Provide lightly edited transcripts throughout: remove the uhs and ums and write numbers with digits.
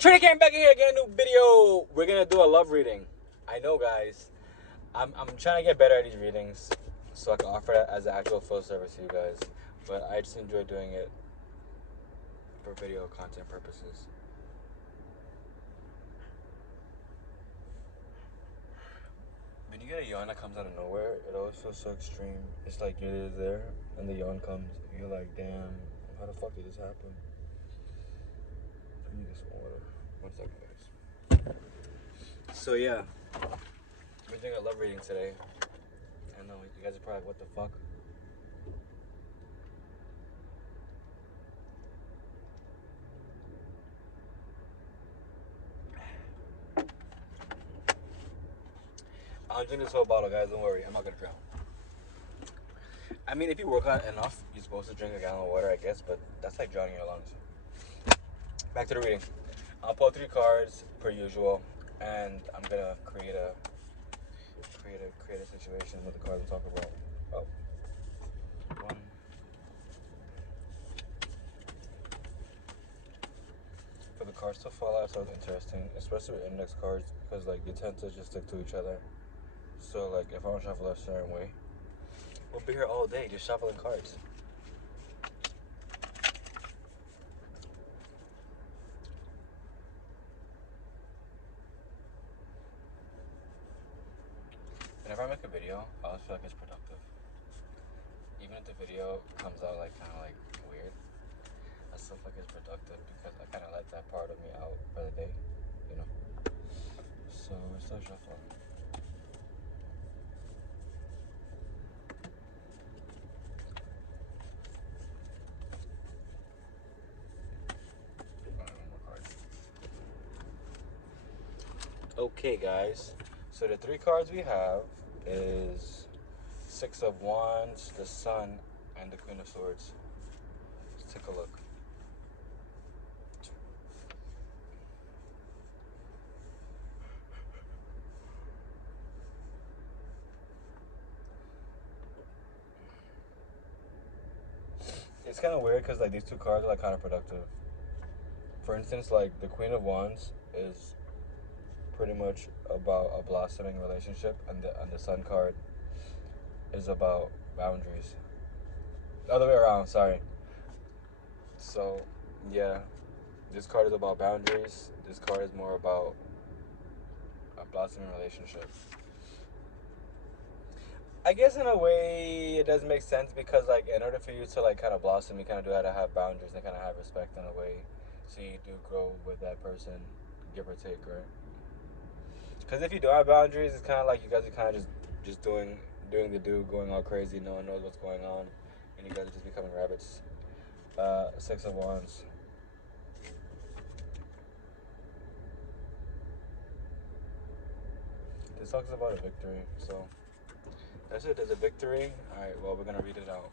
Trinity came back in here again, new video. We're gonna do a love reading. I know, guys. I'm trying to get better at these readings so I can offer that as an actual full service to you guys. But I just enjoy doing it for video content purposes. When you get a yawn that comes out of nowhere, it always feels so extreme. It's like you're there and the yawn comes. You're like, damn, how the fuck did this happen? I need this water. 1 second, guys. So yeah, we're doing a love reading today. I know you guys are probably like, what the fuck? I'll drink this whole bottle, guys. Don't worry, I'm not gonna drown. I mean, if you work out enough, you're supposed to drink a gallon of water, I guess, but that's like drowning your lungs. Back to the reading. I'll pull 3 cards per usual, and I'm gonna create a situation with the cards I'm talking about. Oh, 1. For the cards to fall out sounds interesting, especially with index cards, because like they tend to just stick to each other. So like if I want to shuffle a certain way, we'll be here all day just shuffling cards. Whenever I make a video, I always feel like it's productive. Even if the video comes out like kind of like weird, I still feel like it's productive because I kind of let that part of me out for the day, you know. So we're still shuffling. Okay, guys. So the 3 cards we have is 6 of Wands, the Sun, and the Queen of Swords. Let's take a look. It's kind of weird because like these 2 cards are like kind of productive. For instance, like the Queen of Wands is pretty much about a blossoming relationship, and the Sun card is about boundaries. The other way around, sorry. So yeah, this card is about boundaries. This card is more about a blossoming relationship. I guess in a way it does make sense because like in order for you to like kind of blossom, you kind of do have to have boundaries and kind of have respect in a way, so you do grow with that person, give or take, right? Because if you don't have boundaries, it's kind of like you guys are kind of just doing the do, going all crazy. No one knows what's going on, and you guys are just becoming rabbits. 6 of Wands. This talks about a victory, so that's it. There's a victory. All right. Well, we're gonna read it out.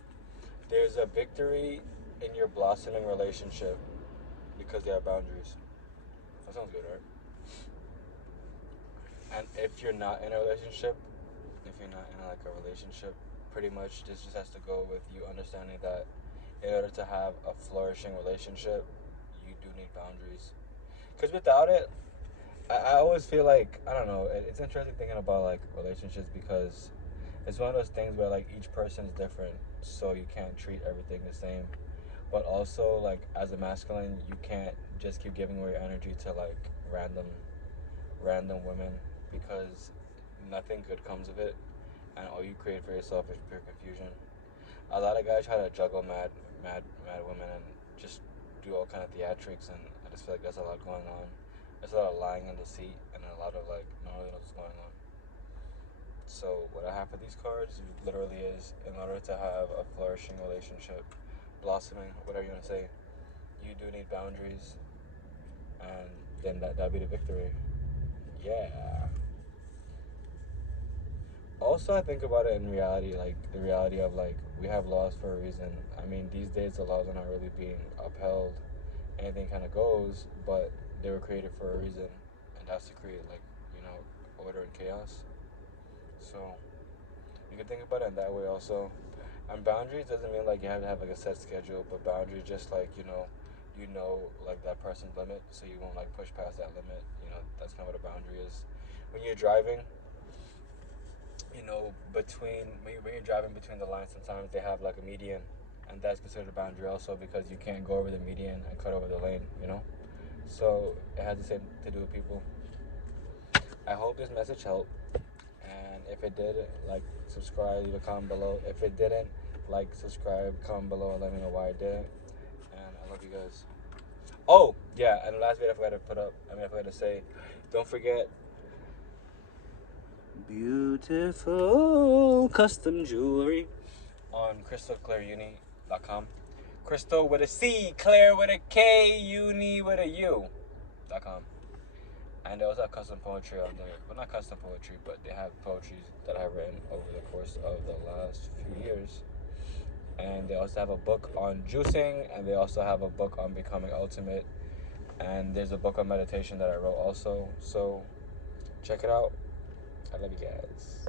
There's a victory in your blossoming relationship because they have boundaries. That sounds good, right? And if you're not in a relationship, pretty much this just has to go with you understanding that in order to have a flourishing relationship, you do need boundaries. Because without it, I always feel like, I don't know, it's interesting thinking about like relationships because it's one of those things where like each person is different, so you can't treat everything the same. But also, like as a masculine, you can't just keep giving away your energy to like random women because nothing good comes of it, and all you create for yourself is pure confusion. A lot of guys try to juggle mad women and just do all kind of theatrics, and I just feel like there's a lot going on. There's a lot of lying and deceit, and a lot of like no one really knows what's going on. So what I have for these cards literally is, in order to have a flourishing relationship, blossoming, whatever you want to say, you do need boundaries, and then that'll be the victory. Yeah. Also, I think about it in reality, like the reality of like we have laws for a reason. I mean, these days the laws are not really being upheld. Anything kind of goes, but they were created for a reason, and that's to create like, you know, order and chaos. So you can think about it in that way also. And boundaries doesn't mean like you have to have like a set schedule, but boundaries just like, you know, you know, like that person's limit, so you won't like push past that limit. You know, that's kind of what a boundary is. When you're driving, you know, when you're driving between the lines, sometimes they have like a median, and that's considered a boundary also because you can't go over the median and cut over the lane. You know, so it has the same to do with people. I hope this message helped, and if it did, like, subscribe, leave a comment below. If it didn't, like, subscribe, comment below, and let me know why it didn't. And I love you guys. Oh yeah, and the last video I forgot to say, don't forget, beautiful custom jewelry on crystalclareuni.com. Crystal with a C, Claire with a K, Uni with a U.com. And they also have custom poetry on there. Well, not custom poetry, but they have poetry that I've written over the course of the last few years. And they also have a book on juicing, and they also have a book on becoming ultimate. And there's a book on meditation that I wrote also. So check it out. I love you guys.